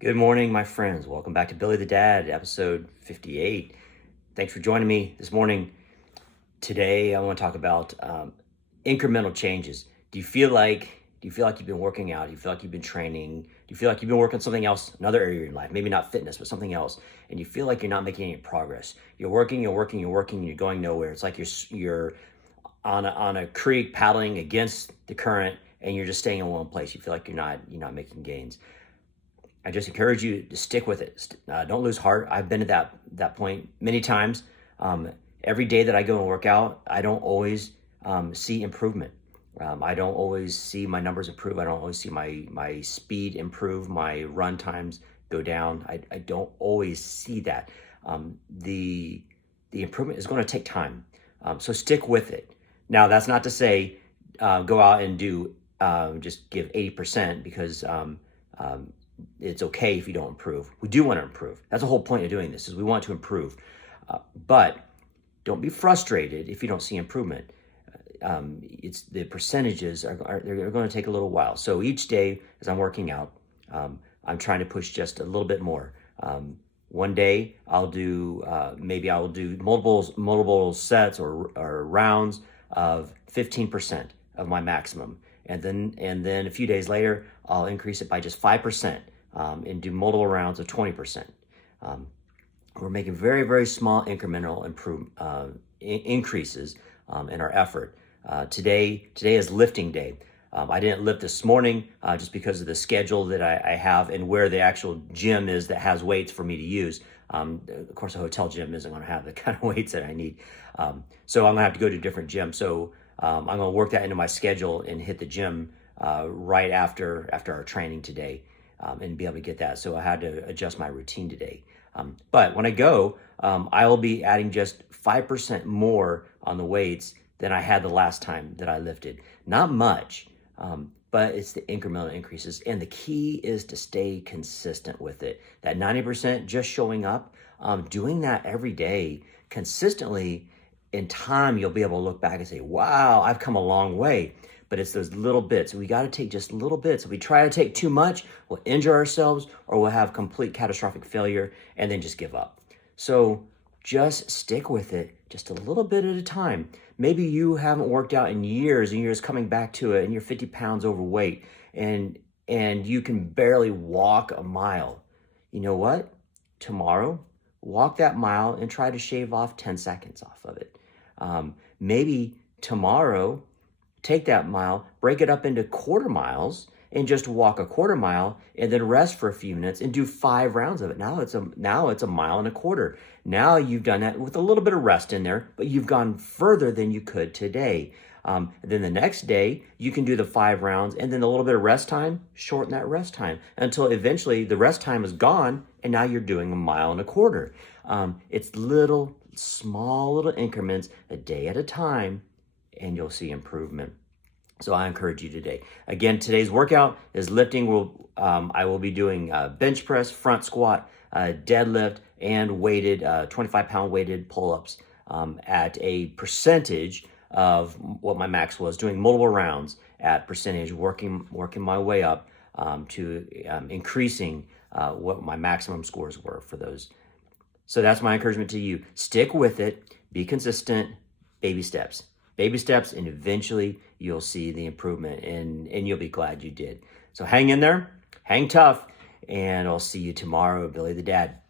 Good morning, my friends. Welcome back to Billy the Dad, episode 58. Thanks for joining me this morning. Today, I want to talk about incremental changes. Do you feel like you've been working out? Do you feel like you've been training? Do you feel like you've been working on something else, another area of your life? Maybe not fitness, but something else, and you feel like you're not making any progress. You're working, and you're going nowhere. It's like you're on a creek paddling against the current, and you're just staying in one place. You feel like you're not making gains. I just encourage you to stick with it. Don't lose heart. I've been at that point many times. Every day that I go and work out, I don't always see improvement. I don't always see my numbers improve. I don't always see my speed improve. My run times go down. I don't always see that. The improvement is going to take time. So stick with it. Now, that's not to say go out and do just give 80% because it's okay if you don't improve. We do want to improve. That's the whole point of doing this, is we want to improve. But don't be frustrated if you don't see improvement. It's the percentages they're going to take a little while. So each day as I'm working out, I'm trying to push just a little bit more. One day I'll do maybe I will do multiple sets or rounds of 15% of my maximum. And then a few days later, I'll increase it by just 5% and do multiple rounds of 20%. We're making very, very small incremental increases in our effort. Today is lifting day. I didn't lift this morning just because of the schedule that I have and where the actual gym is that has weights for me to use. Of course, a hotel gym isn't going to have the kind of weights that I need. So I'm going to have to go to a different gym. So I'm going to work that into my schedule and hit the gym right after our training today and be able to get that. So I had to adjust my routine today. But when I go, I will be adding just 5% more on the weights than I had the last time that I lifted. Not much, but it's the incremental increases. And the key is to stay consistent with it. That 90% just showing up, doing that every day consistently. In time, you'll be able to look back and say, wow, I've come a long way. But it's those little bits. We got to take just little bits. If we try to take too much, we'll injure ourselves or we'll have complete catastrophic failure and then just give up. So just stick with it just a little bit at a time. Maybe you haven't worked out in years and you're just coming back to it and you're 50 pounds overweight and you can barely walk a mile. You know what? Tomorrow, walk that mile and try to shave off 10 seconds off of it. Maybe tomorrow, take that mile, break it up into quarter miles, and just walk a quarter mile, and then rest for a few minutes and do 5 rounds of it. Now it's a mile and a quarter. Now you've done that with a little bit of rest in there, but you've gone further than you could today. Then the next day, you can do the 5 rounds, and then a little bit of rest time, shorten that rest time until eventually the rest time is gone, and now you're doing a mile and a quarter. It's small little increments, a day at a time, and you'll see improvement. So I encourage you today. Again, today's workout is lifting. I will be doing bench press, front squat, deadlift, and 25-pound weighted pull-ups at a percentage of what my max was, doing multiple rounds at percentage, working my way up to increasing what my maximum scores were for those. So that's my encouragement to you. Stick with it, be consistent, baby steps. Baby steps, and eventually you'll see the improvement, and you'll be glad you did. So hang in there, hang tough, and I'll see you tomorrow, Billy the Dad.